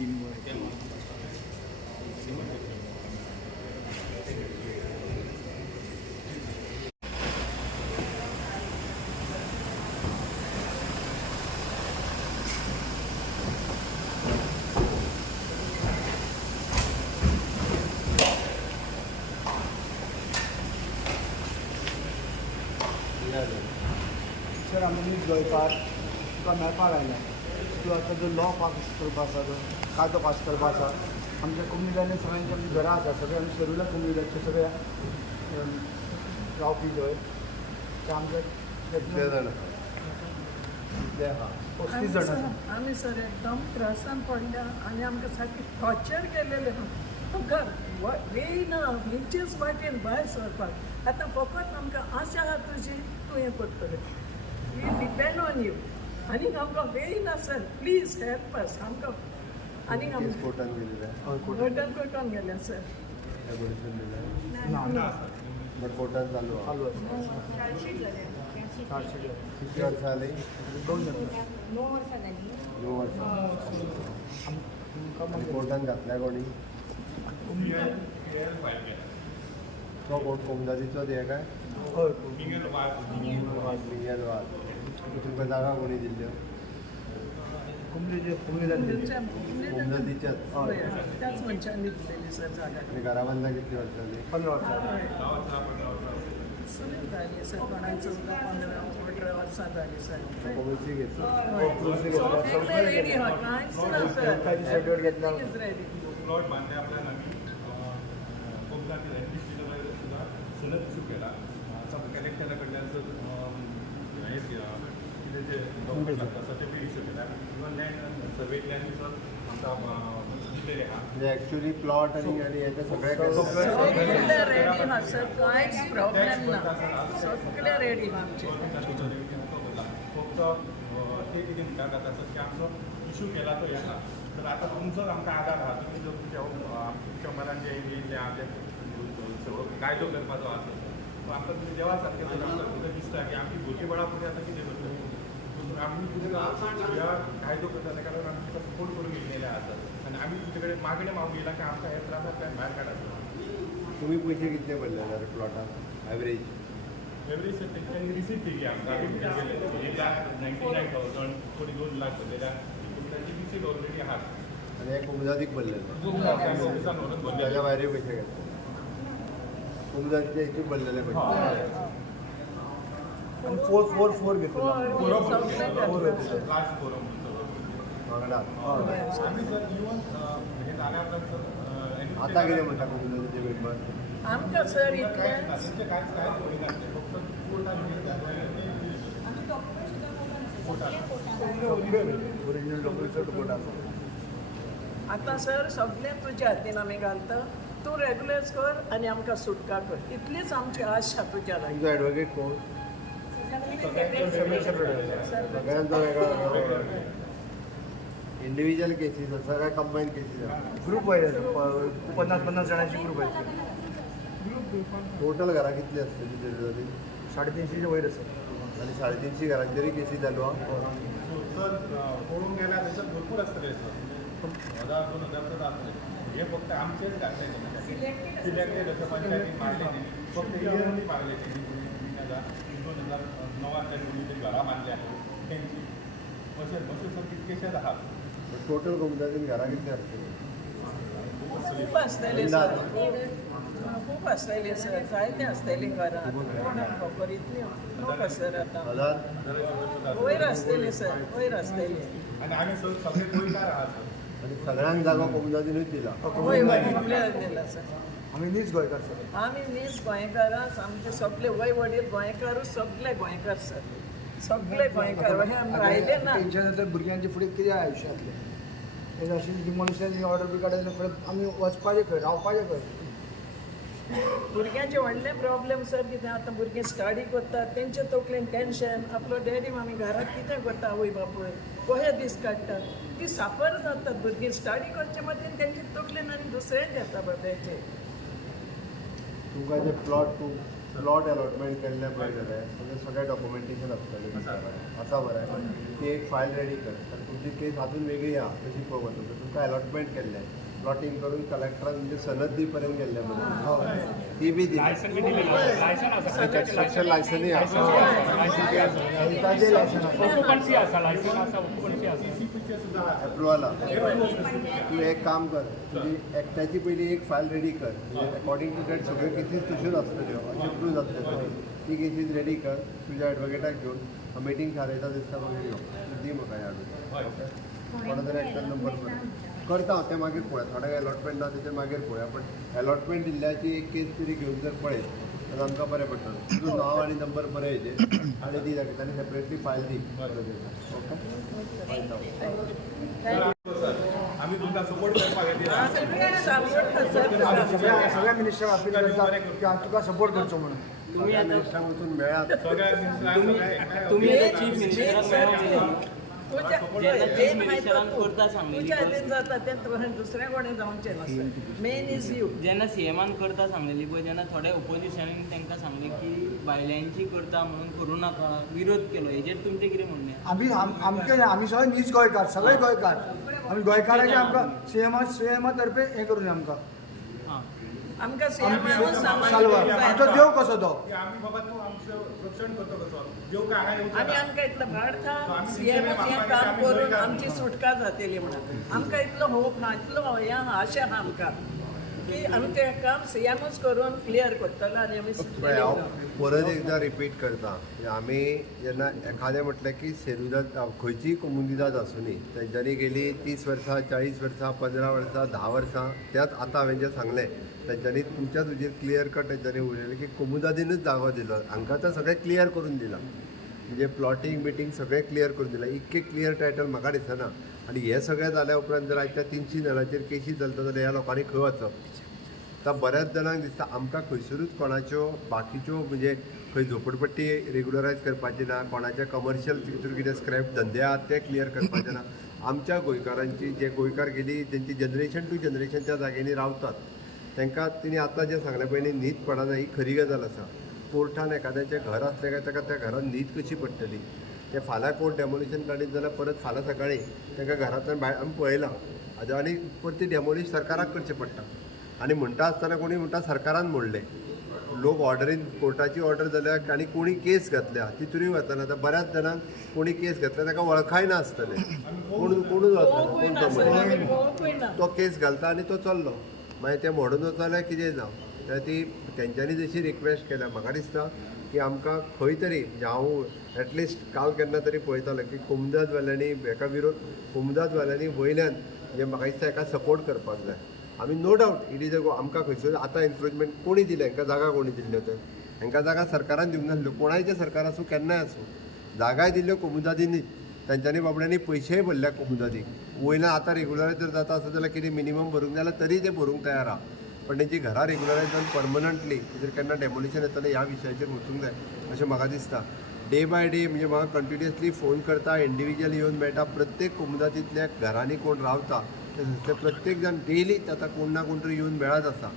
Sir आम्ही गोंयकार तुका मेळपाक आयला तूं आतां जो लॉ पास करपा आसा जो कायदो पास करपा आसा आमच्या कम्युनिटींनी सगळ्यांची आमची घरां आसा सगळे आमी शेड्युलर कम्युनिटीचे सगळे रावपी जंय ते आमचे 35 जाण आसा आमी सर एकदम त्रासान पडल्या आनी आमकां सारकी टॉर्चर केलेले तुमकां वेयना खंयचेच वाटेन भायर सरपाक आतां फकत आमकां आशा आहा तुजी तूं हें करतलें वी डिपेंड ऑन यू आनीक आमकां वेयना सर प्लीज हेल्प अस आमकां आनीक कोर्टान गेल्या सर कोर्टान चालू किती वर्ष आली 2 वर्सां कोर्टान घातल्या कोणी तो कोण कोमदादीचो हे काय मिंगल वाद तुमकां जागा कोणी दिल्ल्यो कोमदादीच्याच त्याच मनशांनी दिलेली सर जागा आनी घरा बांदला कितली वर्सांनी 15 वर्सां सगळें जाली सर कोणाक 14-15 वर्सां जाली सर ओबीसी घेतली सगळें रेडी आहा कांयच ना सर शेड्यूल घेतला इज रेडी प्लॉट बांधले आपल्याला आम्ही कोकणातील ॲडमिनिस्ट्रेटिव्ह सुद्धा सलग इश्यू केला कलेक्टरा कडल्यान हे जे डॉक्युमेंट लागतात सर्टिफिकेट इश्यू केला इवन लँड सर्वेंटल्यान सुद्धा आमकां दिलेले आहा म्हणजे ॲक्च्युली प्लॉट आणि हेचे सगळे सगळे रेडी आहा सर कांयच प्रॉब्लेम ना सगळे रेडी आहा आमचे फक्त ते कितें म्हणटात आतां की आमचो इश्यू केला तो येता तर आता तुमचोच आमकां आधार आहा तुमी जो तुमच्या मनान जे येयले आहा ते कायदो करपाचो आसा तो आमकां तुमी देवा सारकें कितें दिसता की आमची भुरगीं बळा फुडें आतां कितें करतली आमी तुका ह्या कायदो करता त्या कारण आमी तुका सपोर्ट करून येयलेले आसात आनी आमी तुजे कडेन मागणें मागूंक येयला की आमकां हे त्रासांतल्यान भायर काडात तुम्ही पैसे कितले भरले जाल्यार प्लॉटाक एवरेज एवरेज तेंच्यांनी रिसीट दिली आमकां 1,99,000 कोणी 2 लाख भरलेल्या तांची रिसीट ऑलरेडी आहा आणि एक कुमजादीक भरलेले ऑफिसान व्हरून भरलेले त्याच्या भायर पैसे घेतले कुमजादीच्या हितून भरलेले पैसे आणि 4 घेतलो लास्ट फोरम वांगडा आमी सर इवन हे जाल्या उपरांत सर आता कितें म्हणटा कुमजादीचे मेंबर आमकां सर इतलें कांयच करिनात ते फक्त कोर्टान ओरिजिनल डॉक्युमेंट कोर्ट आसा आतां सर सगळें तुज्या हातीन आमी घालता तूं रेगुलर्स कर आनी आमकां सुटका कर इतलीच आमची आशा तुज्या लागीं तुमचो एडवोकेट कोण सगळ्यांचो वेगळो इंडिव्हिज्युअल केसीस आसा काय कंबायन केसीस आसा ग्रुप वायज 50 जाणांची ग्रुप आहे टोटल घरां कितली आसतली तरी 350 वयर आसा आणि 350 घरांचेरूय केसी चालू आहा सर पळोवंक गेल्यार त्याच्यात भरपूर आसतले सर 1,000-2,000 सुद्धा आसतले हे फक्त आमचेच घातले सिलेक्टेड अशा पंचायतीन मारले फक्त इयरली मारले 2009 कोणी घरां बांधल्या त्यांची असे सर कितकेशेच आहात टोटल कोमदादीन घरां कितली आसतली खूब आसतली सर खूब आसतली सर जायते आसतली घरां कोणाक खबर इतली नोका सर आतां 1000 वयर आसतली सर वयर आसतली आणि आम्ही सगळे गोंयकार आहात आणि सगळ्यांक जागो कोमदादीनूच दिला वय वय सगळ्यांक दिला सर आमी नीज गोंयकार सर आमी नीज गोंयकारांच आमचे सगळे वय वडील गोंयकारूच सगळे गोंयकार सर सगळे गोंयकार हे आमी राहिले ना टेन्शन येता भुरग्यांचे फुडें कितें आयुश्यांतलें हे अशें की मनशांनी ऑर्डर बी काडून परत आमी वचपाचें खंय रावपाचें खंय भुरग्यांचे व्हडले प्रॉब्लेम सर कितें आतां भुरगीं स्टडी करतात तेंचे तकलेन टेन्शन आपलो डॅडी मामी घरात कितें करता आवय बापूय कहे दीस काडटात ती साफर जातात भुरगीं स्टडी करचे मतीन तेंचे तकलेन आनी दुसरें घेता बाबा तेंचे तुमकां जे प्लॉट तूं प्लॉट अलॉटमेंट केल्ले पळय जाल्यार सगळें डॉक्युमेंटेशन आसतलें आसा बरें ती एक फायल रेडी कर आनी तुमची केस हातून वेगळी आहा तशी पळोवंक वचून तुमकां अलॉटमेंट केल्लें प्लॉटिंग करून कलेक्टरान म्हणजे सनद दी पर्यंत गेल्ले बरें ती बी दिली कन्स्ट्रक्शन लायसनूय आसा ताजें लायसन एप्रुवल तूं एक काम कर तुजी एकट्याची पयली एक फायल रेडी कर अकॉर्डिंग टू दॅट सगळ्यो केसीस तश्योच आसतल्यो अशें प्रूव जातलें तरी ती केसीस रेडी कर तुज्या एडवोकेटाक घेवन मिटींग थारायता दिसता मागीर यो दी म्हाका हाडून कोणा तरी एकट्यान नंबर करता हांव तें मागीर पळया थोड्याक अलॉटमेंट ना तेचें मागीर पळया पण अलॉटमेंट दिल्ल्याची एक केस तरी घेवन जर पळयत जाल्यार आमकां बरें पडटलें तुजो नांव आनी नंबर बरें हेजेर आनी ती दाखयता आनी सेपरेटली फायल दी ओके आम्ही तुमकां सपोर्ट करपाक येतले सगळ्या मिनिस्टर अपील करता की हांव तुका सपोर्ट करचो म्हणून तुम्ही मिनिस्टरांक वचून मेळ्यात तुम्ही चीफ मिनिस्टराक जाता ते दुसऱ्या कोणी जावचे नसता मेन इज यू जेन्ना सीएमान करता सांगलेली पळय जेन्ना थोडे ओपोजिशनान तांकां सांगले की बायलांची करता म्हणून करूं नाका विरोध केलो हेजेर तुमचें कितें म्हणणें आमी सगळे नीज गोंयकार सगळे गोंयकार आमी गोंयकारांचे आमकां सीएमा तर्फे हें करून आमकां आमकां सालवा आमचो देव कसो तो आम्ही बाबा तू आमचं रक्षण करतो कसो देव काय आणि आमकां इतलो भाडता सीएम हें काम करून आमची सुटका जातली म्हणून आमकां इतलो होप ना इतलो हें आशा आहा आमकां की आमी तें काम सीएमूच करून क्लियर करतलो आनी आमी हांव परत एकदां रिपीट करता आमी जेन्ना एखादें म्हटलें की सेलुलर खंयचीय कम्युनिटी जात आसूं न्ही तेंच्यांनी गेली 30 वर्सां 40 वर्सां 15 वर्सां 10 वर्सां त्याच आतां हांवें जें सांगलें तेंच्यांनी तुमच्याच हाजेर क्लियर कट तेंच्यांनी उलयलें की कोमुदादीनच जागो दिलो हांकां तर सगळें क्लियर करून दिलां म्हणजे प्लॉटींग बिटींग सगळें क्लियर करून दिलां इतकें क्लियर टायटल म्हाका दिसना आनी हें सगळें जाल्या उपरांत जर आयज त्या 300 जणांचेर केसी चलता जाल्यार ह्या लोकांनी खंय वचप आतां बऱ्याच जाणांक दिसता आमकां खंयसरूच कोणाच्यो बाकीच्यो म्हणजे खंय झोपडपट्टी रेगुलरायज करपाची ना कोणाचे कमर्शियल तितून कितें स्क्रॅप धंदे आहात ते क्लियर करपाचे ना आमच्या गोंयकारांची जे गोंयकार गेली तेंची जनरेशन टू जनरेशन त्या जाग्यांनी रावतात तांकां तेणी आतां जें सांगलें पळय न्हीद पडना ही खरी गजाल आसा कोर्टान एखाद्याचें घर आसलें काय ताका त्या घरान न्हीद कशी पडटली ते फाल्यां कोर्ट डेमोलिशन काडीत जाल्यार परत फाल्यां सकाळीं तांकां घरांतल्यान भायर आमी पळयलां आनी परती डेमोलिश सरकाराक करचें पडटा आनी म्हणटा आसतना कोणी म्हणटा सरकारान मोडलें लोक ऑर्डरीन कोर्टाची ऑर्डर जाल्यार आनी कोणी केस घातल्या तितूनय वतना आतां बऱ्याच जाणांक कोणी केस घातल्या ताका वळखाय नासतलें कोणूच वचना तो केस घालता आनी तो चल्लो मागीर ते मोडून वच जाल्यार कितें जावं तर ती तेंच्यांनी जशी रिक्वेस्ट केल्या म्हाका दिसता की आमकां खंय तरी हांव एटलिस्ट काल केन्ना तरी पळयतालो की कोमुदादवाल्यांनी हेका विरोध कोमुदादवाल्यांनी वयल्यान म्हणजे म्हाका दिसता हेका सपोर्ट करपाक जाय आमी नो डावट इट इज आमकां खंयसर आतां एन्क्रोचमेंट कोणी दिलें हांकां जागा कोणी दिल्ल्यो तर हांकां जागा सरकारान दिवंक नासल्यो कोणायचें सरकार आसूं केन्नाय आसूं जागाय दिल्ल्यो कोमुदादींनीच तांच्यांनी बाबड्यांनी पयशेय भरल्या कोमुदादीक वयल्यान आतां रेगुलरायज जर जाता आसत जाल्यार कितें मिनिमम भरूंक जाय जाल्यार तरी ते भरूंक तयार आहा पण तेंची घरां रेगुलरायज जावन परमनंटली जर केन्ना डेमोलिशन येतलें ह्या विशयाचेर वचूंक जाय अशें म्हाका दिसता डे बाय डे म्हणजे म्हाका कंटिन्युअसली फोन करता इंडिविज्युअल येवन मेळटा प्रत्येक कोमुदादींतल्या घरांनी कोण रावता ते प्रत्येक जाण डेलीच आतां कोण ना कोण तरी येवन मेळत आसा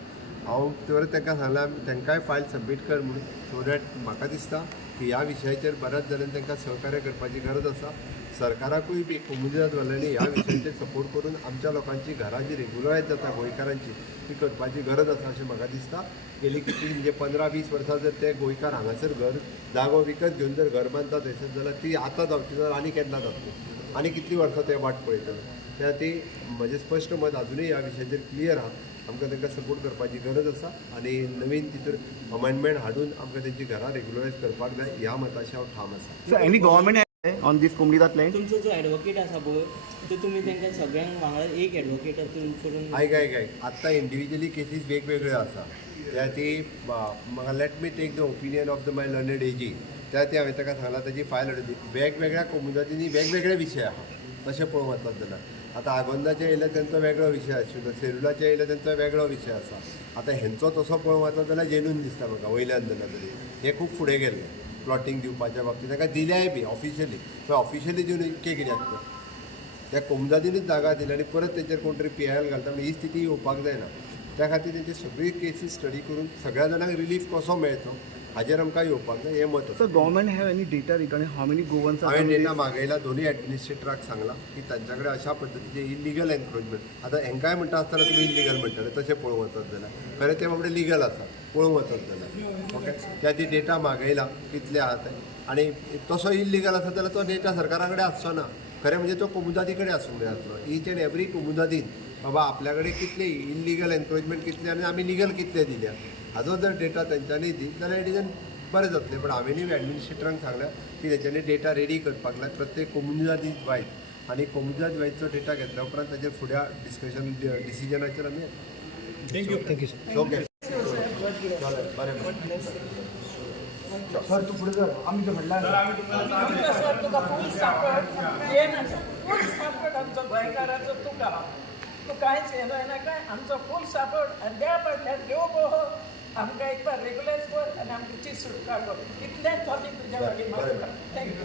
हांव तर तांकां सांगलां तांकांय फायल सबमीट कर म्हणून सो दॅट म्हाका दिसता की ह्या विशयाचेर बऱ्याच जाणांनी तांकां सहकार्य करपाची गरज आसा सरकाराकूय बी कोमुदादवाल्यांनी ह्या विशयाचेर सपोर्ट करून आमच्या लोकांची घरां जी रेगुलरायज जाता गोंयकारांची ती करपाची गरज आसा अशें म्हाका दिसता गेली कितली म्हणजे 15-20 वर्सां जर ते गोंयकार हांगासर घर जागो विकत घेवन जर घर बांदता थंयसर जाल्यार ती आतां जावची जाल्यार आनी केन्ना जातली आनी कितली वर्सां ते वाट पळयतले त्या ती म्हजें स्पश्ट मत अजुनूय ह्या विशयाचेर क्लियर आहा आमकां तांकां सपोर्ट करपाची गरज आसा आनी नवीन तितूर अमेंडमेंट हाडून आमकां तेंची घरां रेगुलरायज करपाक जाय ह्या मताचेर हांव ठाम आसा So any government on this Kumlidat land? तुमचो जो एडवोकेट आसा पळय तो तुमी तांकां सगळ्यांक वांगडा एक एडवोकेट करून आयक आतां इंडिविज्युअली केसीस वेगवेगळ्यो आसा त्या ती म्हाका let me take the opinion of the my learned AG त्या ती हांवें ताका सांगलां ताची फायल हाडून वेगवेगळ्या कोमुदादींनी वेगवेगळे विशय आहा तशें पळोवंक वचत जाल्यार आतां आगोंदाचे येयले तेंचो वेगळो विशय आशिल्लो सेलुलाचे येयले तेंचो वेगळो विशय आसा आतां हेंचो तसो पळोवंक वचत जाल्यार जेनून दिसता म्हाका वयल्यान जाल्यार तरी हे खूब फुडें गेले प्लॉटिंग दिवपाच्या बाबतींत ताका दिल्याय बी ऑफिशियली पण ऑफिशियली दिवन इतकें कित्याक तर त्या कोमुदादीनच जागा दिली आनी परत तेंचेर कोण तरी PIL घालता म्हणजे ही स्थिती येवपाक जायना त्या खातीर तेंची सगळी केसीस स्टडी करून सगळ्या जाणांक रिलीफ कसो मेळचो हाजेर आमकां येवपाक जाय हें मत So government have any data regarding how many Goans are हांवें coming डेटा मागयला दोन्ही एडमिनिस्ट्रेटराक सांगला की तांच्या कडेन अशा पद्दतीचे इलिगल एनक्रोचमेंट आतां हेंकाय म्हणटा आसतना तुमी इलिगल म्हणटले तशें पळोवंक वचत जाल्यार खरें ते बाबडे लिगल आसा पळोवंक वचत जाल्यार ओके त्या ती डेटा मागयला कितले आहा ते आनी तसो इलिगल आसा जाल्यार तो डेटा सरकारा कडेन आसचो ना खरें म्हणजे तो कोमुजाती कडेन आसूंक जाय आसलो ईच एंड एवरी कोमुजातीन बाबा आपल्या कडेन कितले इलिगल एनक्रोचमेंट कितले आनी आमी लिगल कितले दिल्या हाजो जर डेटा तेंच्यांनी दीत जाल्यार इट इज बरें जातलें पण हांवेंय एडमिनिस्ट्रेटरांक सांगल्या की तेंच्यांनी डेटा रेडी करपाक लाय प्रत्येक कोमुनिटी वायज आनी कोमुनिटी वायजचो डेटा घेतल्या उपरांत ताजेर फुड्या डिसिजनाचेर आमी Thank you, sir. Okay sir तू पुढे जर आम्ही जे म्हणला सर तुका फूल सापड येना फूल सापड आमचो गोंयकाराचो तुका तू कांयच येना काय आमचो फूल सापड आनी त्या फाटल्यान देव गो आमकां एक बार रेग्युलर कर आनी आमकां ची सुटका कर इतलेंच आमी तुज्या लागीं मागता थँक्यू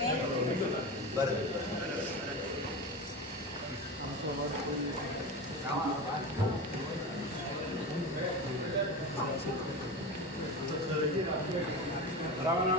रावण